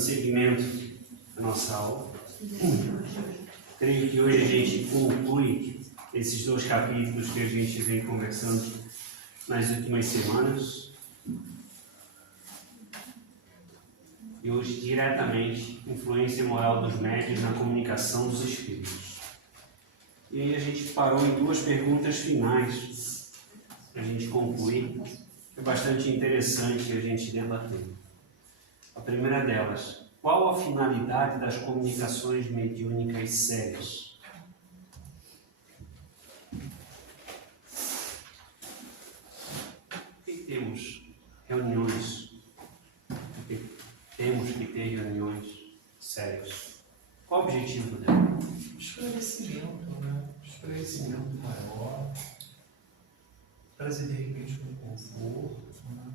seguimento à nossa aula. Creio que hoje a gente conclui esses 2 capítulos que a gente vem conversando nas últimas semanas. E hoje, diretamente, influência moral dos médiuns na comunicação dos espíritos. E aí a gente parou em 2 perguntas finais para a gente concluir. É bastante interessante a gente debater. A primeira delas: qual a finalidade das comunicações mediúnicas sérias? Por que temos reuniões? Por que temos que ter reuniões sérias? Qual o objetivo dela? Esclarecimento, né? Esclarecimento maior. Trazer de repente um conforto, né?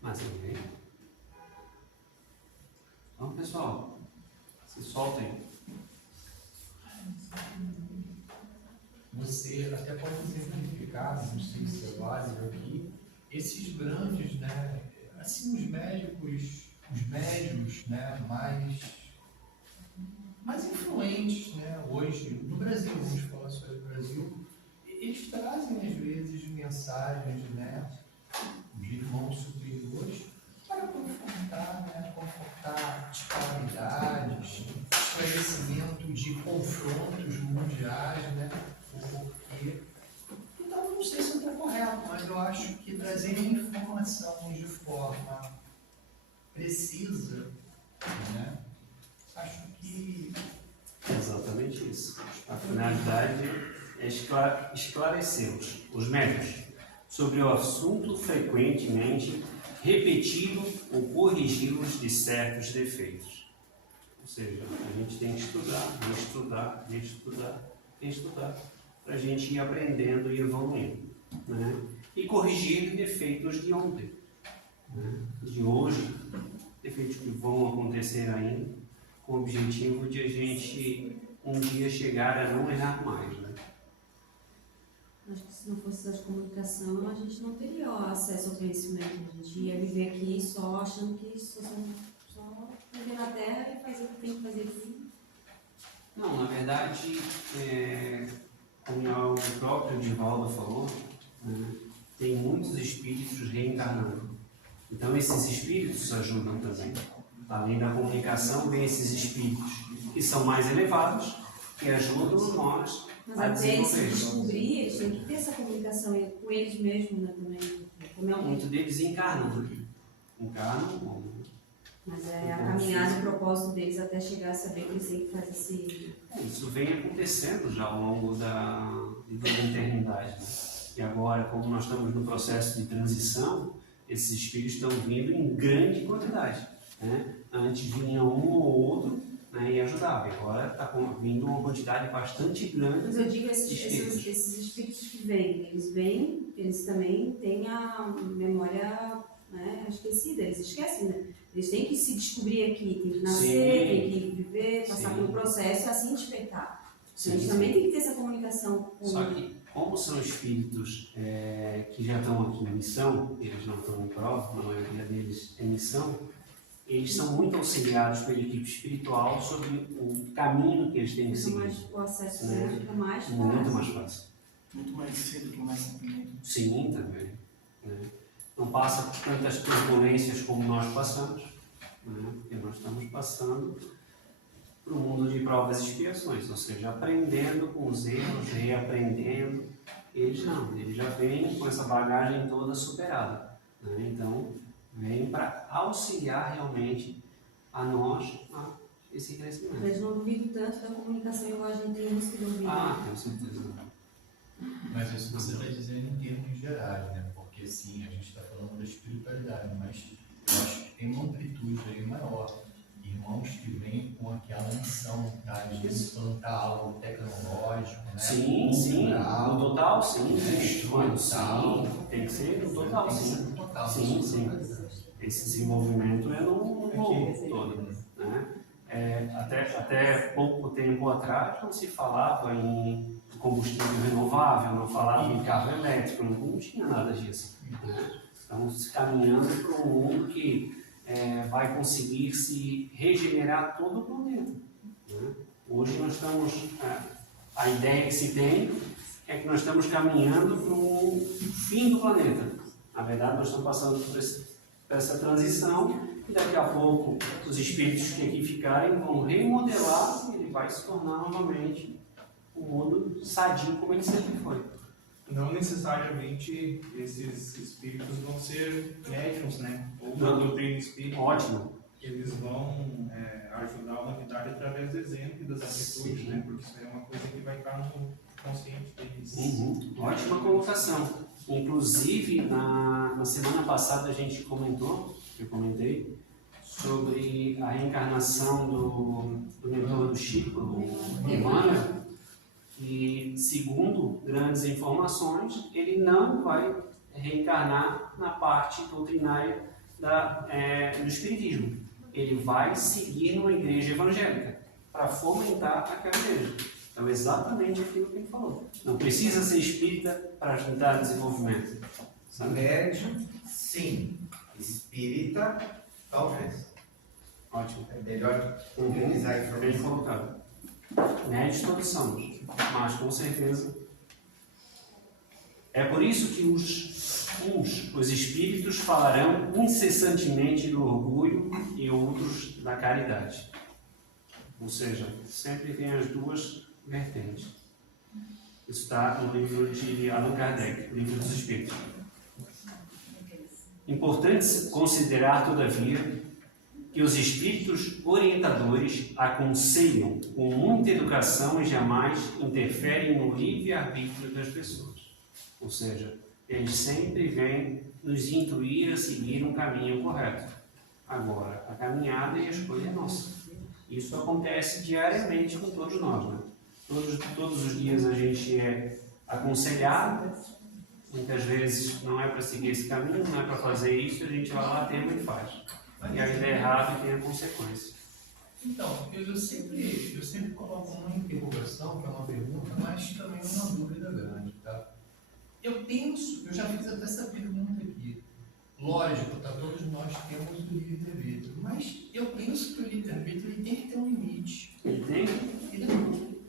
Mas ninguém. Então, pessoal, se soltem. Você até pode exemplificar, não sei se é válido aqui, esses grandes, né? Assim, os médios, né? Mais influentes, né? Hoje, no Brasil, vamos falar sobre o Brasil, eles trazem, às vezes, mensagens, né? De irmãos superiores para confortar, né? Confortar disparidades, esclarecimento de confrontos mundiais, né? Porque, então, não sei se está correto, mas eu acho que trazer informação de forma precisa, né? Acho que Exatamente isso. A finalidade é esclarecê-los, os médiuns, sobre o assunto frequentemente repetido ou corrigi-los de certos defeitos. Ou seja, a gente tem que estudar, para a gente ir aprendendo e evoluindo, né? E corrigir defeitos de ontem, né? De hoje, defeitos que vão acontecer ainda, com o objetivo de a gente um dia chegar a não errar mais, né? Acho que se não fosse a comunicação, a gente não teria acesso ao conhecimento. A gente ia viver aqui só achando que só viver na Terra e fazer o que tem que fazer aqui. Não, na verdade, como o próprio Divaldo falou, né, tem muitos espíritos reencarnando. Então, esses espíritos ajudam também. Além da comunicação, vem esses espíritos que são mais elevados, que ajudam nós Mas a até eles se desenvolver. descobrir, eles têm que ter essa comunicação com eles mesmos, né, também. Como Muitos deles encarnam, né? Mas é a caminhada, o propósito deles até chegar a saber que eles têm que fazer esse... Isso vem acontecendo já ao longo da eternidade, né? E agora, como nós estamos no processo de transição, esses espíritos estão vindo em grande quantidade, né? Antes vinha um ou outro, né, e ajudava. Agora está vindo uma quantidade bastante grande. Mas eu digo esses espíritos que vêm, eles também têm a memória, né, esquecida, eles esquecem, né? Eles têm que se descobrir aqui, tem que nascer, tem que viver, passar pelo processo e assim despertar. Então, eles também têm que ter essa comunicação com... Só que, como são espíritos que já estão aqui em missão, eles não estão em prova, a maioria deles em missão, eles são muito auxiliados pela equipe espiritual sobre o caminho que eles têm que seguir. O acesso deles fica mais fácil. Muito mais fácil. Muito mais cedo que mais simplesmente. Sim, também. Né? Não passa por tantas turbulências como nós passamos, né? Porque nós estamos passando para o mundo de provas e expiações, ou seja, aprendendo com os erros, reaprendendo. Eles não, eles já vêm com essa bagagem toda superada, né? Então, vem para auxiliar realmente a nós a esse crescimento. Mas não duvido tanto da comunicação igual a gente tem música de ouvido. Ah, tenho certeza. Mas isso você está dizendo em termos gerais, né? Porque sim, a gente está falando da espiritualidade, mas eu acho que tem uma amplitude aí maior. Irmãos que vêm com aquela missão, tá? De implantar algo tecnológico, né? Sim, no total, sim. Instrumental. Tem que ser no total, sim. Total. Sim. Esse desenvolvimento é no mundo todo, né? Até pouco tempo atrás não se falava em combustível renovável, não falava em carro elétrico, não tinha nada disso, né? Estamos caminhando para um mundo que vai conseguir se regenerar todo o planeta. Né? Hoje nós estamos, a ideia que se tem é que nós estamos caminhando para o fim do planeta. Na verdade, nós estamos passando por essa transição e daqui a pouco os espíritos que aqui ficarem vão remodelar e ele vai se tornar novamente um mundo sadio como ele sempre foi. Não necessariamente esses espíritos vão ser médiums, né? Ou Não. uma doutrina espírita. Ótimo. Eles vão ajudar a humanidade através do exemplo e das atitudes, Sim. né? Porque isso é uma coisa que vai estar no consciente deles. Ótima colocação. Inclusive, na semana passada a gente eu comentei, sobre a reencarnação do mentor do Chico, o Emmanuel, e segundo grandes informações, ele não vai reencarnar na parte doutrinária do Espiritismo. Ele vai seguir numa igreja evangélica para fomentar aquela igreja. Então, exatamente aquilo que ele falou. Não precisa ser espírita para ajudar o desenvolvimento. Sabe? Médium, sim. Espírita, talvez. Ótimo. É melhor organizar a Bem informação. colocado. Médios todos somos, mas com certeza. É por isso que os espíritos falarão incessantemente do orgulho e outros da caridade. Ou seja, sempre tem as duas vertentes. Isso está no livro de Allan Kardec, o livro dos Espíritos. Importante considerar, todavia, que os espíritos orientadores aconselham com muita educação e jamais interferem no livre-arbítrio das pessoas. Ou seja, eles sempre vêm nos intuir a seguir um caminho correto. Agora, a caminhada e a escolha é nossa. Isso acontece diariamente com todos nós, né? Todos os dias a gente é aconselhado, muitas vezes não é para seguir esse caminho, não é para fazer isso, a gente vai lá, tema e faz. E a ideia é errada e tem a consequência. Então, eu sempre coloco uma interrogação, que é uma pergunta, mas também uma dúvida grande, tá? Eu já fiz até essa pergunta aqui. Lógico, tá, todos nós temos o livre-arbítrio, mas eu penso que o livre-arbítrio ele tem que ter um limite. Ele tem?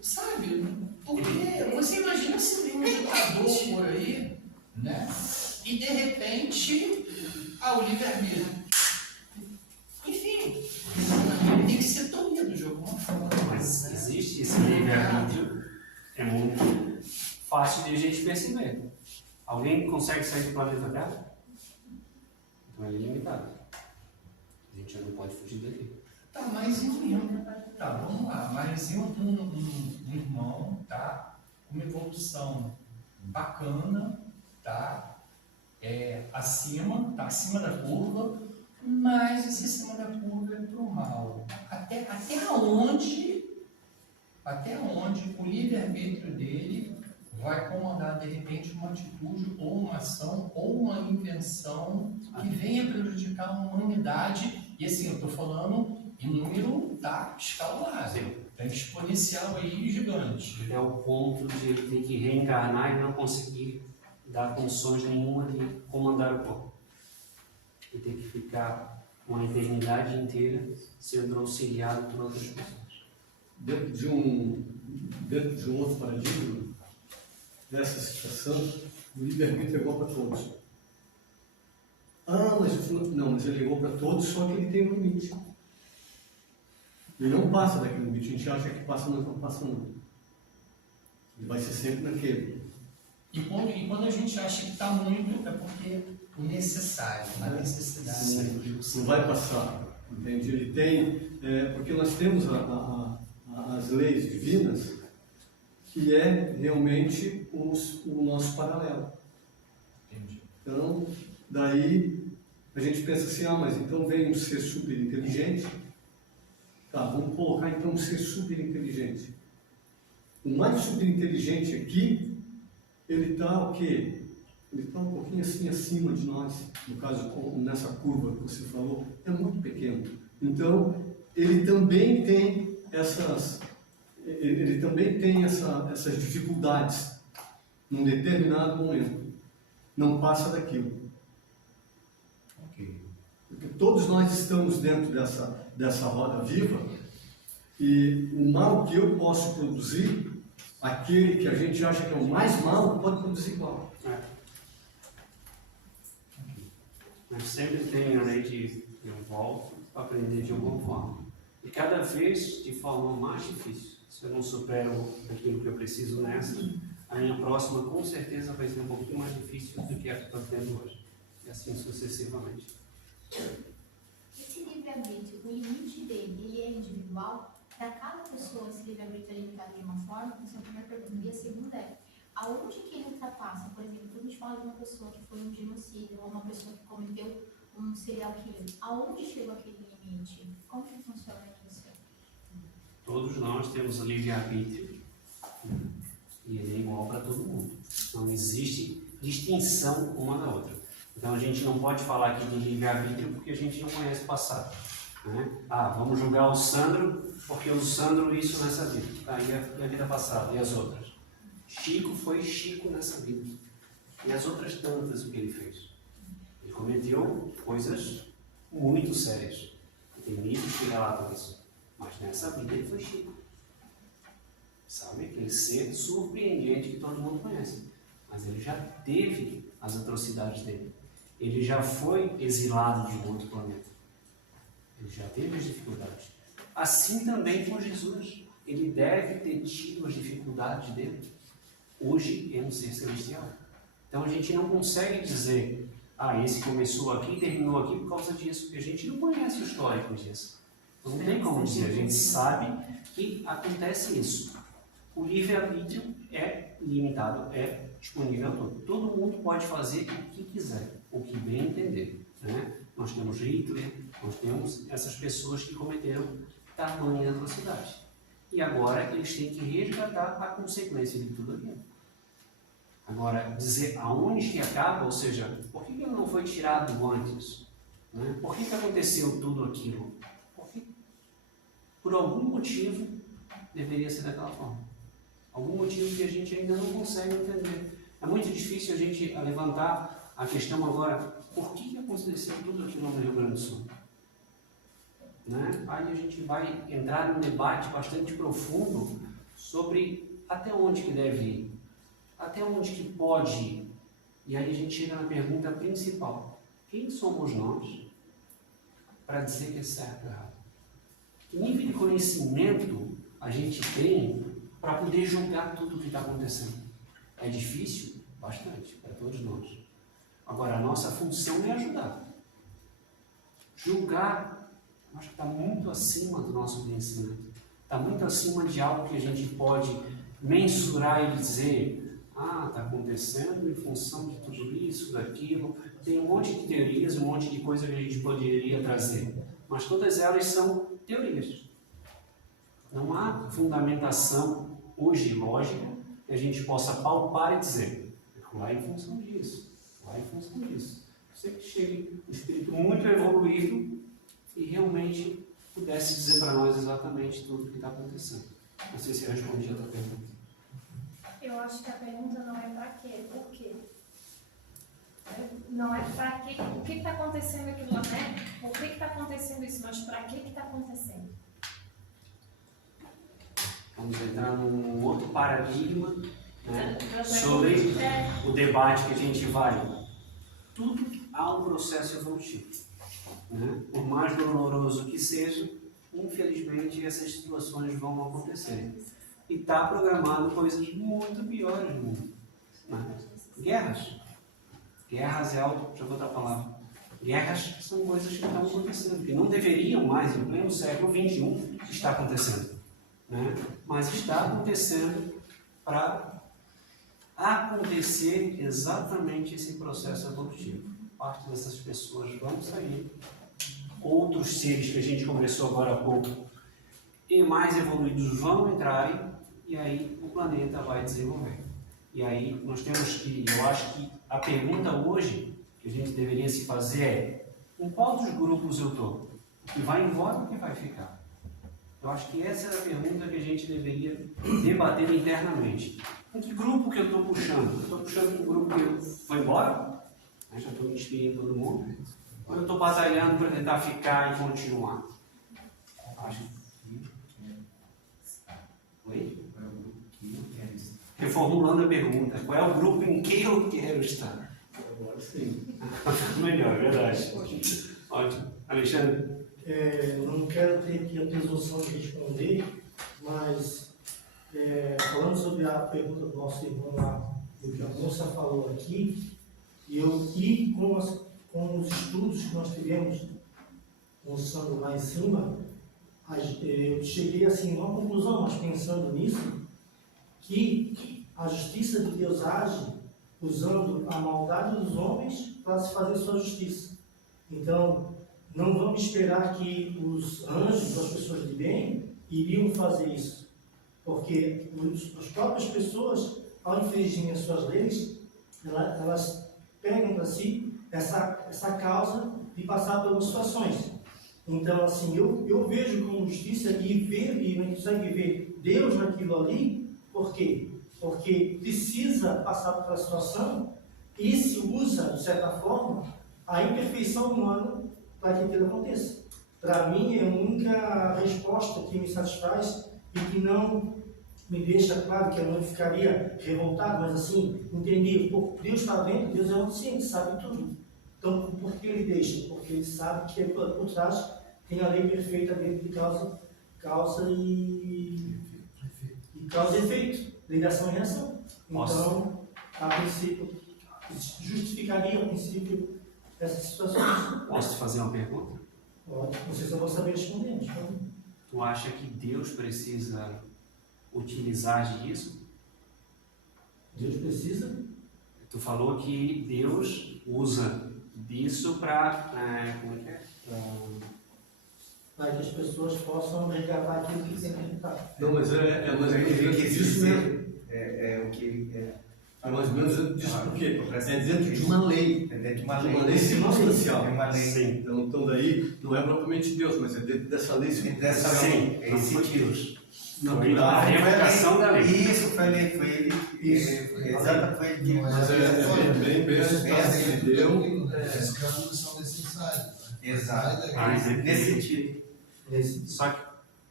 Sabe? Porque você imagina se vem um ditador por aí, né? E de repente, o livre-arbítrio. Enfim, ele tem que ser tolhido de alguma forma. Mas existe esse livre-arbítrio, é muito fácil de a gente perceber. Alguém consegue sair do planeta Terra? Então ele é limitado. A gente já não pode fugir daqui. Tá, mas tá, vamos lá. Mas um irmão, tá? Uma evolução bacana, tá? Acima da curva, mas esse acima da curva é pro mal. Até onde o livre-arbítrio dele vai comandar, de repente, uma atitude, ou uma ação, ou uma invenção que venha prejudicar a humanidade. E assim, eu estou falando em número escalonado. Tem exponencial aí gigante. Até o ponto de ele ter que reencarnar e não conseguir dar condições nenhuma de comandar o corpo. E ter que ficar uma eternidade inteira sendo auxiliado por outras pessoas. Dentro de um outro paradigma, dessa situação, o livre-arbítrio é igual para todos. Mas ele é igual para todos, só que ele tem um limite. Ele não passa daquele limite. A gente acha que passa, mas não passa não. Ele vai ser sempre naquele. E quando a gente acha que está muito, é porque o necessário, a necessidade. Não vai passar, entende? Ele tem, porque nós temos as leis divinas, que é realmente o nosso paralelo. Entendi. Então, daí a gente pensa assim, mas então vem um ser super inteligente. Tá, vamos colocar então um ser super inteligente. O mais super inteligente aqui, ele está o quê? Ele está um pouquinho assim acima de nós, no caso, nessa curva que você falou, é muito pequeno. Então, ele também tem essas dificuldades num determinado momento. Não passa daquilo. Ok. Porque todos nós estamos dentro dessa roda viva e o mal que eu posso produzir, aquele que a gente acha que é o mais mal, pode produzir igual. Mas sempre tem a lei de eu volto para aprender de alguma forma. E cada vez de forma mais difícil. Se eu não supero aquilo que eu preciso nessa, a minha próxima com certeza vai ser um pouquinho mais difícil do que a que eu estou tendo hoje. E assim sucessivamente. Esse livre-arbítrio, o limite dele, ele é individual? Para cada pessoa, esse livre-arbítrio é limitado de uma forma? Essa é a primeira pergunta. E a segunda é, aonde que ele ultrapassa? Por exemplo, quando a gente fala de uma pessoa que foi um genocídio ou uma pessoa que cometeu um serial killer, aonde chegou aquele limite? Como que funciona isso? Todos nós temos o livre-arbítrio e ele é igual para todo mundo. Não existe distinção uma da outra. Então a gente não pode falar aqui de livre-arbítrio porque a gente não conhece o passado. Né? Ah, vamos julgar o Sandro porque o Sandro isso nessa vida. Ah, e a vida passada? E as outras? Chico foi Chico nessa vida. E as outras tantas o que ele fez? Ele cometeu coisas muito sérias. Tem livros que relatam isso. Mas nessa vida ele foi Chico. Sabe? Aquele ser surpreendente que todo mundo conhece. Mas ele já teve as atrocidades dele. Ele já foi exilado de um outro planeta. Ele já teve as dificuldades. Assim também com Jesus. Ele deve ter tido as dificuldades dele. Hoje é um ser celestial. Então a gente não consegue dizer, ah, esse começou aqui e terminou aqui por causa disso. Porque a gente não conhece o histórico disso. Não tem como dizer, a gente sabe que acontece isso. O livre-arbítrio é limitado, é disponível a todo. Todo mundo pode fazer o que quiser, o que bem entender. Né? Nós temos Hitler, nós temos essas pessoas que cometeram tamanha atrocidade. E agora eles têm que resgatar a consequência de tudo aquilo. Agora, dizer aonde que acaba, ou seja, por que ele não foi tirado antes? Né? Por que aconteceu tudo aquilo? Por algum motivo, deveria ser daquela forma. Algum motivo que a gente ainda não consegue entender. É muito difícil a gente levantar a questão agora, por que aconteceu tudo aquilo no Rio Grande do Sul? Né? Aí a gente vai entrar num debate bastante profundo sobre até onde que deve ir, até onde que pode ir. E aí a gente chega na pergunta principal. Quem somos nós para dizer que é certo ou errado? Que nível de conhecimento a gente tem para poder julgar tudo o que está acontecendo? É difícil? Bastante, para todos nós. Agora, a nossa função é ajudar. Julgar, acho que está muito acima do nosso conhecimento. Está muito acima de algo que a gente pode mensurar e dizer, ah, está acontecendo em função de tudo isso, daquilo. Tem um monte de teorias, um monte de coisa que a gente poderia trazer. Mas todas elas são teorias. Não há fundamentação hoje lógica que a gente possa palpar e dizer, lá em função disso, lá em função disso. Você que chegue um espírito muito evoluído e realmente pudesse dizer para nós exatamente tudo o que está acontecendo. Não sei se eu respondi a tua pergunta. Eu acho que a pergunta não é para quê, por quê? Não é para quê, o que está acontecendo aquilo lá, né? Por que está acontecendo isso, mas para que está acontecendo? Vamos entrar num outro paradigma, né, sobre o debate que a gente vai. Tudo há um processo evolutivo. Né? Por mais doloroso que seja, infelizmente essas situações vão acontecer. E está programado coisas muito piores no mundo. Né? Guerras. Guerras é algo, já vou dar a palavra. Guerras são coisas que estão acontecendo, que não deveriam mais, em pleno século XXI, estar acontecendo. Né? Mas está acontecendo para acontecer exatamente esse processo evolutivo. Parte dessas pessoas vão sair, outros seres que a gente conversou agora há pouco e mais evoluídos vão entrar e aí o planeta vai desenvolver. E aí nós temos que, eu acho que a pergunta hoje que a gente deveria se fazer é, em qual dos grupos eu estou? O que vai embora ou o que vai ficar? Eu acho que essa é a pergunta que a gente deveria debater internamente. Em que grupo que eu estou puxando? Eu estou puxando um grupo que foi embora? Já estou me inspirando todo mundo. Ou eu estou batalhando para tentar ficar e continuar? Acho que... Oi? Reformulando a pergunta, qual é o grupo em que eu quero estar? Agora sim. Melhor, verdade. Ótimo. Alexandre? Eu não quero ter aqui a presunção de responder, mas falando sobre a pergunta do nosso irmão lá, do que a moça falou aqui, e com os estudos que nós tivemos, mostrando lá em cima, eu cheguei assim, a uma conclusão, mas pensando nisso, que a justiça de Deus age usando a maldade dos homens para se fazer sua justiça. Então, não vamos esperar que os anjos, as pessoas de bem, iriam fazer isso. Porque as próprias pessoas, ao infringirem as suas leis, elas pegam para si essa causa de passar pelas situações. Então, assim, eu vejo como justiça e não consegue ver Deus naquilo ali. Por quê? Porque precisa passar por uma situação e se usa, de certa forma, a imperfeição humana para que aquilo aconteça. Para mim, é a única resposta que me satisfaz e que não me deixa claro que eu não ficaria revoltado, mas assim, entender, Deus está vendo, Deus é onisciente, sabe tudo. Então, por que ele deixa? Porque ele sabe que por trás tem a lei perfeita dentro de causa e efeito, ligação e reação. Então, a princípio, justificaria a princípio essas situações. Posso te fazer uma pergunta? Pode, não sei se eu vou saber responder. Tu acha que Deus precisa utilizar disso? Deus precisa? Tu falou que Deus usa disso para... como é que é? Para que as pessoas possam resgatar aquilo que tem que resgatar. Não, mas é mais ou menos disso mesmo. É o que É mais ou menos disso porque é dentro de uma lei. é dentro de uma De uma lei. lei circunstancial. É uma lei. Sim. Então daí não é propriamente Deus, mas é dentro dessa lei circunstancial. Sim, É não esse foi tipo. Deus. Natural. A revogação da lei. Isso, foi ele. Exato, foi ele que. Mas bem assim, deu. Esses casos são necessários. Né? Exato. Nesse sentido. Só que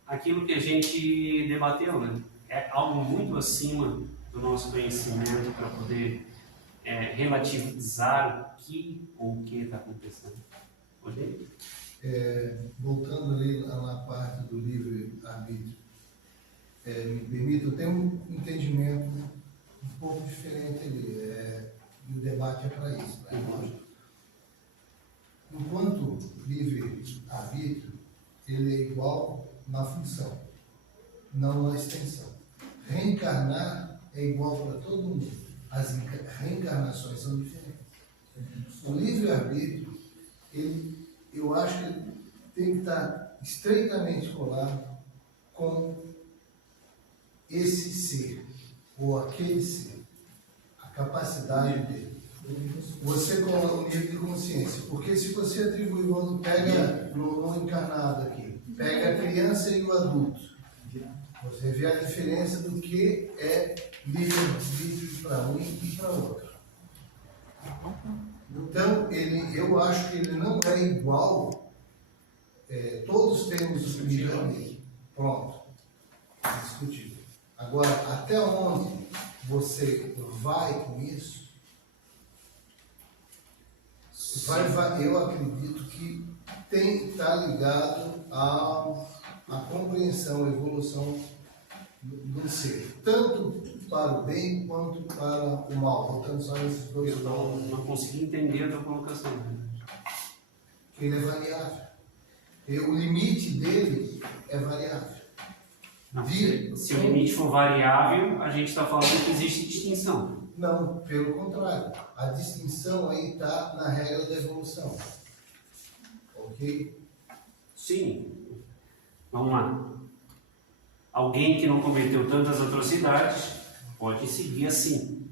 aquilo que a gente debateu, né, é algo muito acima do nosso conhecimento para poder relativizar o que está acontecendo. Ok? Voltando ali na parte do livre-arbítrio, me permita, eu tenho um entendimento um pouco diferente ali, e o debate é para isso, né? Lógico. Enquanto livre-arbítrio, ele é igual na função, não na extensão. Reencarnar é igual para todo mundo. As reencarnações são diferentes. O livre-arbítrio, eu acho que ele tem que estar estreitamente colado com esse ser, ou aquele ser, a capacidade dele. Você com o nível de consciência, porque se você atribui, quando pega no encarnado aqui, pega a criança e o adulto, você vê a diferença do que é livre para um e para outro. Então, eu acho que ele não é igual, todos temos o livre-arbítrio. Pronto, discutível. Agora, até onde você vai com isso? Eu acredito que está ligado à compreensão, à evolução do ser, tanto para o bem quanto para o mal. Voltando só nesses dois Eu lados. não consegui entender a tua colocação. Ele é variável. O limite dele é variável. Se o limite for variável, a gente está falando que existe distinção. Não, pelo contrário. A distinção aí está na regra da evolução. Ok? Sim. Vamos lá. Alguém que não cometeu tantas atrocidades pode seguir assim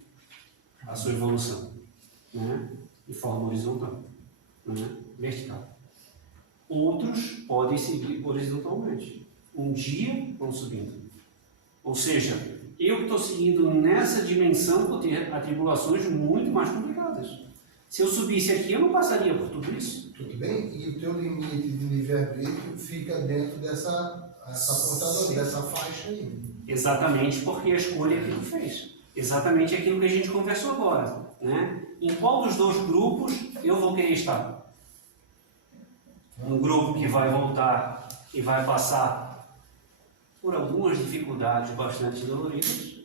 a sua evolução, né? De forma horizontal, né? Vertical. Outros podem seguir horizontalmente. Um dia vão subindo. Ou seja, eu que estou seguindo nessa dimensão vou ter atribulações muito mais complicadas. Se eu subisse aqui, eu não passaria por tudo isso. Tudo bem? E o teu limite de livre-arbítrio fica dentro dessa portadora, dessa faixa aí. Exatamente porque a escolha é que tu fez. Exatamente aquilo que a gente conversou agora, né? Em qual dos dois grupos eu vou querer estar? Um grupo que vai voltar e vai passar por algumas dificuldades bastante doloridas,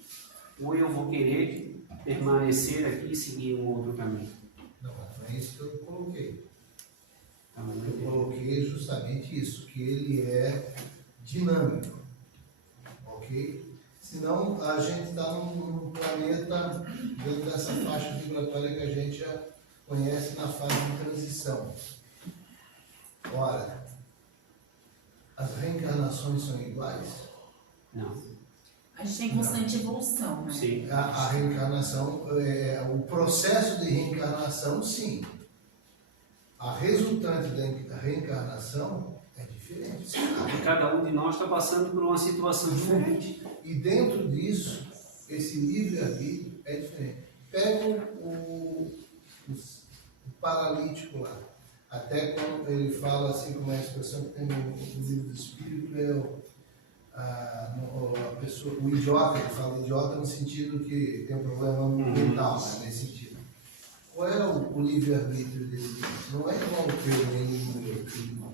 ou eu vou querer permanecer aqui e seguir um outro caminho? Não, não é isso que eu coloquei. Então, Eu coloquei justamente isso, que ele é dinâmico, ok? Senão a gente está num planeta dentro dessa faixa vibratória que a gente já conhece na fase de transição. Ora, as reencarnações são iguais? não. A gente tem constante evolução, né? Sim. A reencarnação, o processo de reencarnação, sim. A resultante da reencarnação é diferente. E cada um de nós está passando por uma situação diferente. E dentro disso, esse livre-arbítrio é diferente. Pega o paralítico lá. Até quando ele fala assim, como é a expressão que tem no livro do Espírito, o idiota, ele fala idiota no sentido que tem um problema mental, né, nesse sentido. Qual é o livre-arbítrio dele? Não é igual o teu, nem o meu.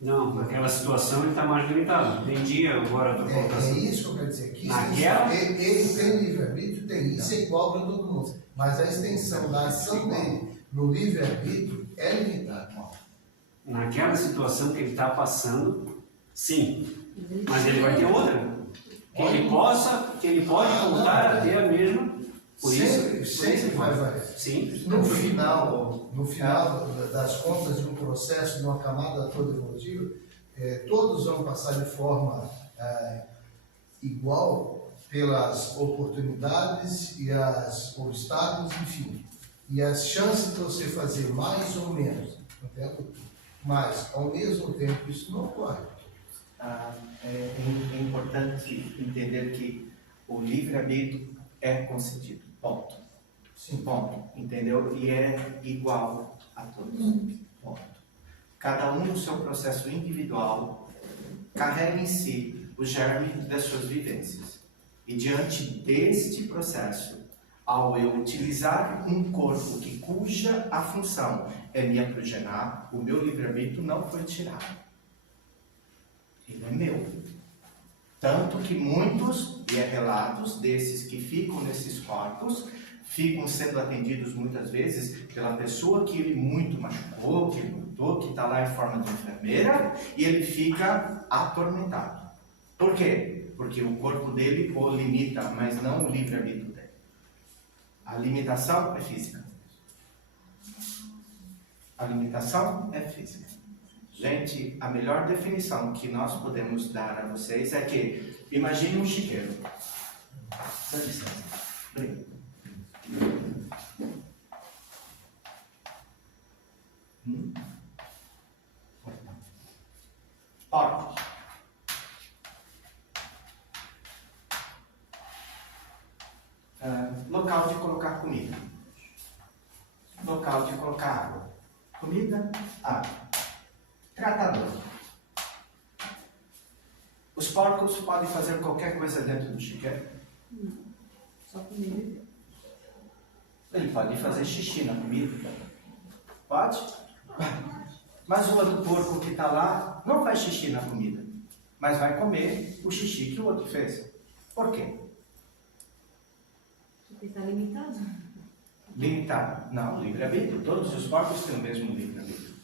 Não, naquela situação ele está mais limitado. Entendi agora a tua colocação. É isso que eu quero dizer. Que Naquela... ele tem livre-arbítrio, tem. Isso é igual para todo mundo. Mas a extensão da ação dele no livre-arbítrio é limitada. Naquela situação que ele está passando, sim. Mas ele vai ter outra. Que ele pode voltar a ter a mesma. Por Sempre vai variar. Sim. No final das contas de um processo, de uma camada toda evolutiva, todos vão passar de forma igual pelas oportunidades e os obstáculos, enfim. E as chances de você fazer mais ou menos, entendeu? Mas, ao mesmo tempo, isso não ocorre. É importante entender que o livre-arbítrio é concedido. Ponto. Sim. Ponto. Entendeu? E é igual a todos. Ponto. Cada um no seu processo individual carrega em si o germe das suas vivências. E diante deste processo, ao eu utilizar um corpo cuja a função é me aprisionar, o meu livre-arbítrio não foi tirado. Ele é meu. Tanto que muitos, e é relatos desses que ficam nesses corpos, ficam sendo atendidos muitas vezes pela pessoa que ele muito machucou, que lutou, que está lá em forma de enfermeira, e ele fica atormentado. Por quê? Porque o corpo dele o limita, mas não o livre-arbítrio dele. A limitação é física. A limitação é física. Gente, a melhor definição que nós podemos dar a vocês é que, imagine um chiqueiro. Dá licença. Obrigado. Porcos. Local de colocar comida. Local de colocar água. Comida, água. Tratador. Os porcos podem fazer qualquer coisa dentro do chiqueiro? Não. Só comer. Ele pode fazer xixi na comida. Pode? Mas o outro porco que está lá não faz xixi na comida. Mas vai comer o xixi que o outro fez. Por quê? Porque está limitado. Limitado. Não, livre-arbítrio. Todos os porcos têm o mesmo livre-arbítrio.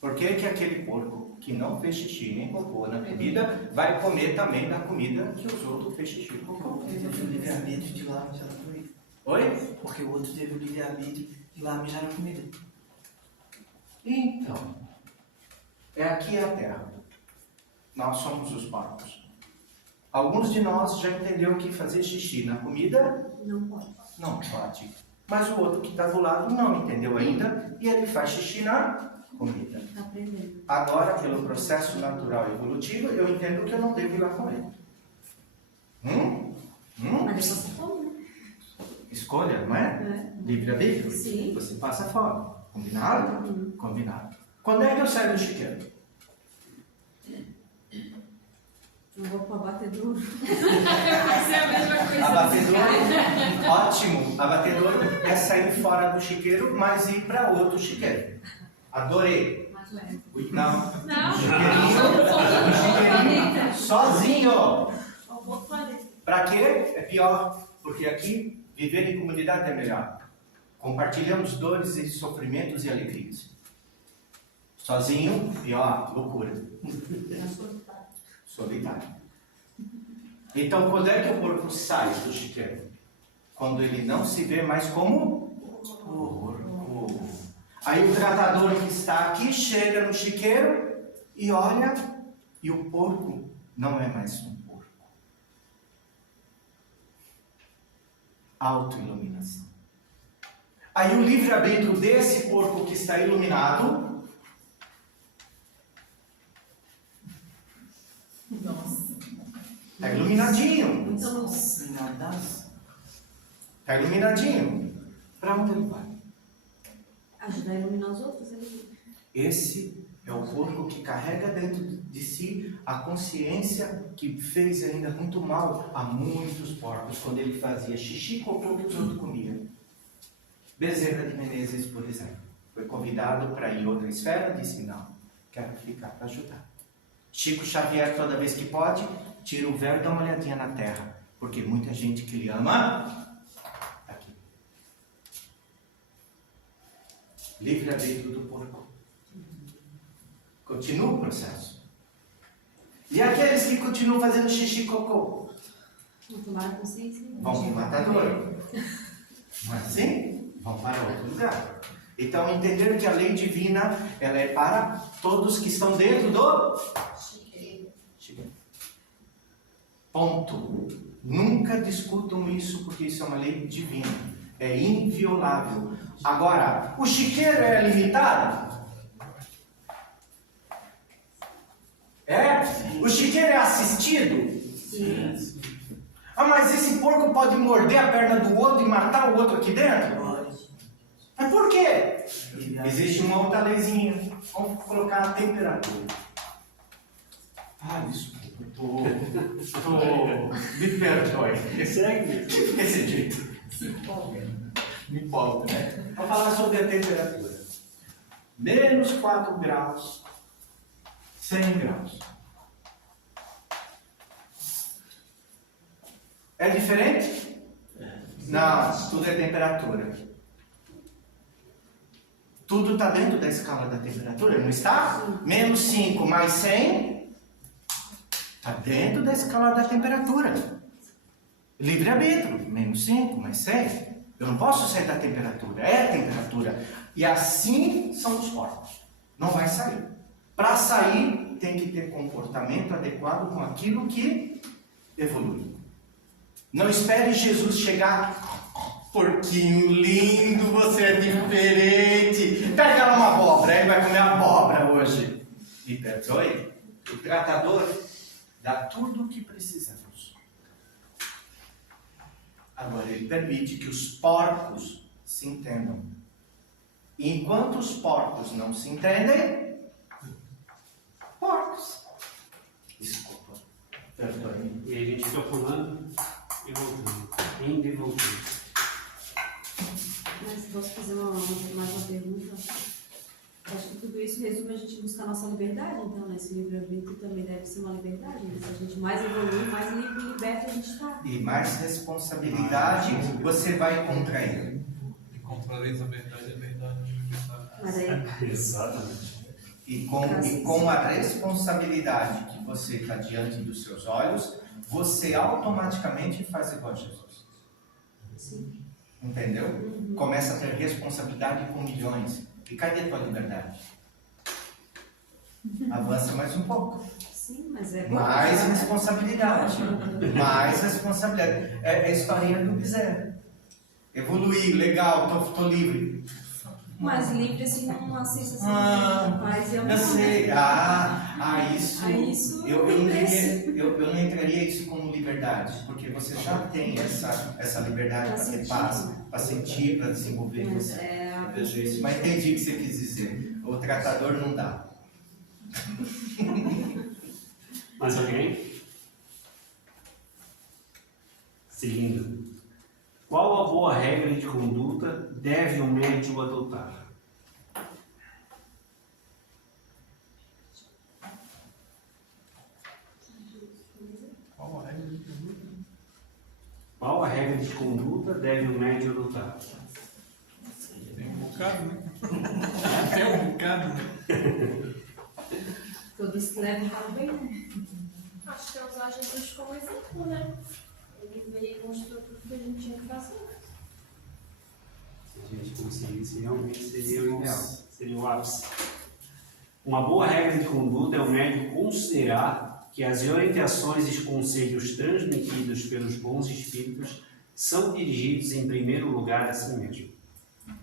Por que que aquele porco que não fez xixi nem cocô na comida vai comer também na comida que os outros fez xixi e cocô? Porque teve o livre-arbítrio de lá mijar na comida. Oi? Porque o outro teve o livre-arbítrio de lá mijar na comida. Então, aqui é a Terra. Nós somos os porcos. Alguns de nós já entenderam que fazer xixi na comida Não pode. não pode. Mas o outro que está do lado não entendeu ainda e ele faz xixi na comida. Está aprendendo. Agora, pelo processo natural e evolutivo, eu entendo que eu não devo ir lá comer. Mas depois você come, né? escolha, não é? Livre-arbítrio. Sim. Você passa fora. Combinado? Combinado. Quando é que eu saio do chiqueiro? Eu vou para abatedouro. Vai ser a mesma coisa. Abatedouro, ótimo. Abatedouro é sair fora do chiqueiro, mas ir para outro chiqueiro. Adorei. Não. Não. Chiqueirinho sozinho. Outro planeta. Para quê? É pior. Porque aqui, viver em comunidade é melhor. Compartilhamos dores e sofrimentos e alegrias. Sozinho, pior, loucura. Solitário. Então, quando é que o porco sai do chiqueiro? Quando ele não se vê mais como porco. Aí o tratador que está aqui chega no chiqueiro e olha, e o porco não é mais um porco. Autoiluminação. Aí o livre-arbítrio desse porco que está iluminado, está iluminadinho. Está iluminadinho. Para onde ele vai? Ajudar a iluminar os outros. Ele... Esse é o porco que carrega dentro de si a consciência que fez ainda muito mal a muitos porcos quando ele fazia xixi, cocô que os outros comiam. Bezerra de Menezes, por exemplo, foi convidado para ir em outra esfera, disse não, quero ficar para ajudar. Chico Xavier, toda vez que pode, tira o véu e dá uma olhadinha na terra, porque muita gente que ele ama, aqui. Livre-arbítrio do porco. Continua o processo. E aqueles que continuam fazendo xixi e cocô? Vão tomar a consciência. Vão para o matadouro. Não é assim? Vão para outro lugar. Então, entender que a lei divina, ela é para todos que estão dentro do chiqueiro. Ponto. Nunca discutam isso, porque isso é uma lei divina. É inviolável. Agora, o chiqueiro é limitado? É? O chiqueiro é assistido? Sim. Ah, mas esse porco pode morder a perna do outro e matar o outro aqui dentro? Mas por quê? Existe uma outra leizinha. Vamos colocar a temperatura. Ah, desculpa. Me perdoe. Segue. Esse jeito. Me empolga, né? Vamos falar sobre a temperatura. Menos 4 graus. 100 graus. É diferente? Não, tudo é temperatura. Tudo está dentro da escala da temperatura, não está? Menos 5 mais 100 está dentro da escala da temperatura. Livre-arbítrio, menos 5 mais 100. Eu não posso sair da temperatura, é a temperatura. E assim são os corpos. Não vai sair. Para sair, tem que ter comportamento adequado com aquilo que evolui. Não espere Jesus chegar. Porquinho lindo, você é diferente. Pega lá uma abóbora, ele vai comer abóbora hoje. Me perdoe, o tratador dá tudo o que precisamos. Agora, ele permite que os porcos se entendam. E enquanto os porcos não se entendem, porcos. Desculpa, perdoe. E aí a gente fica pulando e voltando. Indo e voltando. Mas posso fazer mais uma pergunta? Acho que tudo isso resume a gente buscar a nossa liberdade, então, né? Esse livre-arbítrio também deve ser uma liberdade, né? Se a gente mais evolui, mais livre e liberto a gente está. E mais responsabilidade você vai contrair. E contrariz a verdade, a verdade é libertar. Mas aí, Exatamente. E com a responsabilidade que você está diante dos seus olhos, você automaticamente faz igual a Jesus. sim. Entendeu? Começa a ter responsabilidade com milhões. E cadê a tua liberdade? Avança mais um pouco. Sim, mas é... Mais responsabilidade. Mais responsabilidade. É a historinha do Bezerra. Evoluir, legal, tô livre. Mas livre, assim, uma sensação Ah, de paz e amor. Eu sei. Isso. Isso Eu acontece. não entraria isso como liberdade, porque você já tem essa liberdade Pra para ter sentir. paz, para sentir, para desenvolver Mas você. é a Mas entendi o que você quis dizer. O tratador não dá. Mais alguém? Seguindo. Qual a boa regra de conduta deve o médium adotar? Qual a regra de conduta? Qual a regra de conduta deve o médium adotar? Tem um bocado, né? Tem um bocado, né? Todos que levam para o bem, né? Acho que é usar Jesus como exemplo, né? Ele veio e mostrou tudo que a gente tinha que fazer. Se a gente conseguisse, realmente seria o ideal, seria o ápice. Uma boa regra de conduta é o médium considerar que as orientações e conselhos transmitidos pelos bons espíritos são dirigidos em primeiro lugar a si mesmo.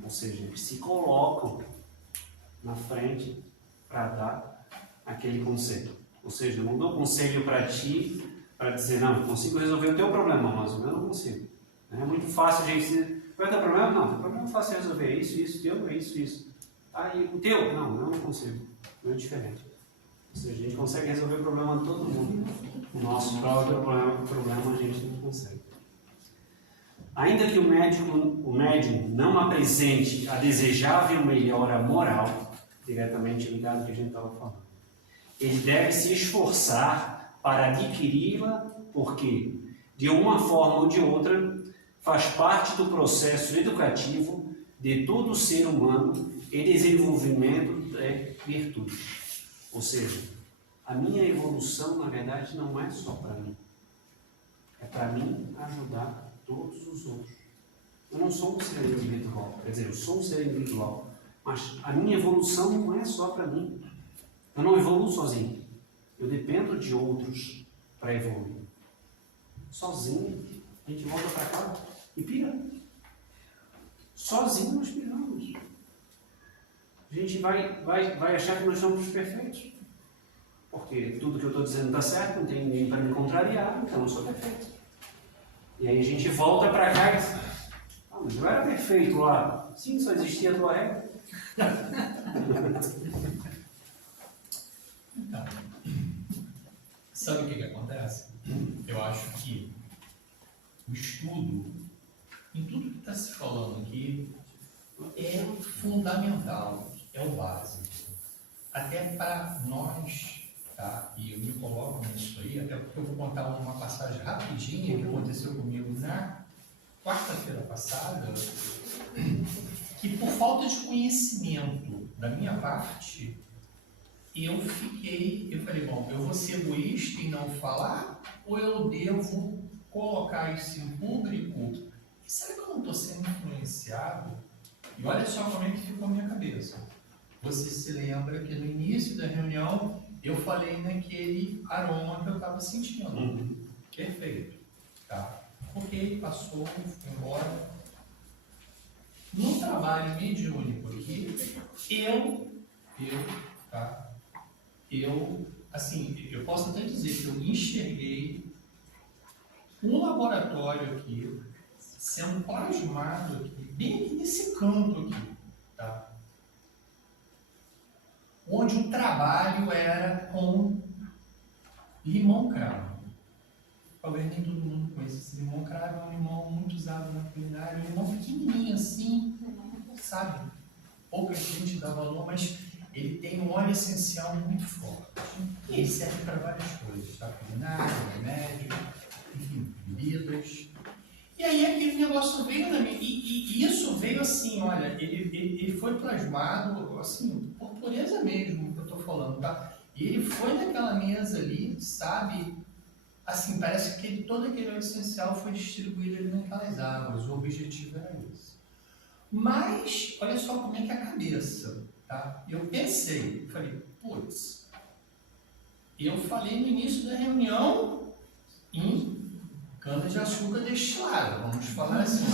Ou seja, eles se colocam na frente para dar aquele conselho. Ou seja, eu não dou conselho para ti para dizer, não, eu consigo resolver o teu problema, mas o meu não consigo. É muito fácil a gente dizer, qual é o teu problema? Não, o teu problema é fácil resolver, é isso, teu é isso. Aí o teu? Não, eu não consigo. O meu é diferente. Ou seja, a gente consegue resolver o problema de todo mundo. O nosso próprio problema a gente não consegue. Ainda que o médium não apresente a desejável melhora moral, diretamente ligado ao que a gente estava falando, ele deve se esforçar para adquiri-la, porque, de uma forma ou de outra, faz parte do processo educativo de todo ser humano e desenvolvimento de virtudes. Ou seja, a minha evolução, na verdade, não é só para mim. É para mim ajudar todos os outros. Eu não sou um ser individual, quer dizer, eu sou um ser individual, mas a minha evolução não é só para mim. Eu não evoluo sozinho. Eu dependo de outros para evoluir. Sozinho, a gente volta para cá e pira. Sozinho nós piramos. A gente vai achar que nós somos perfeitos. Porque tudo que eu estou dizendo está certo, não tem ninguém para me contrariar, então eu sou perfeito. E aí a gente volta para cá e diz, mas eu era perfeito lá. Sim, só existia a tua regra. Então, sabe o que acontece? Eu acho que o estudo, em tudo que está se falando aqui, é fundamental, é o básico. Até para nós, tá? E eu me coloco nisso aí, até porque eu vou contar uma passagem rapidinha que aconteceu comigo na quarta-feira passada, que por falta de conhecimento da minha parte, eu falei, bom, eu vou ser egoísta e não falar, ou eu devo colocar isso em público? E será que eu não estou sendo influenciado? E olha só como é que ficou a minha cabeça. Você se lembra que no início da reunião eu falei naquele aroma que eu estava sentindo. Perfeito. Tá? Ok, passou, foi embora. No trabalho mediúnico aqui, eu posso até dizer que eu enxerguei um laboratório aqui sendo plasmado aqui, bem aqui nesse canto aqui, tá? Onde o trabalho era com limão cravo. Talvez nem todo mundo conheça esse limão cravo, é um limão muito usado na culinária, um limão pequenininho assim, sabe? Pouca gente dá valor, mas ele tem um óleo essencial muito forte. E ele serve para várias coisas, tá? Culinária, remédio, enfim, bebidas. E aí aquele negócio veio na minha... E isso veio assim, olha, ele foi plasmado, assim, por pureza mesmo, que eu estou falando, tá? E ele foi naquela mesa ali, sabe? Assim, parece que todo aquele óleo essencial foi distribuído ali naquelas águas. O objetivo era esse. Mas, olha só como é que é a cabeça, tá? Eu pensei, falei, putz, eu falei no início da reunião em cana-de-açúcar destilada, vamos falar assim.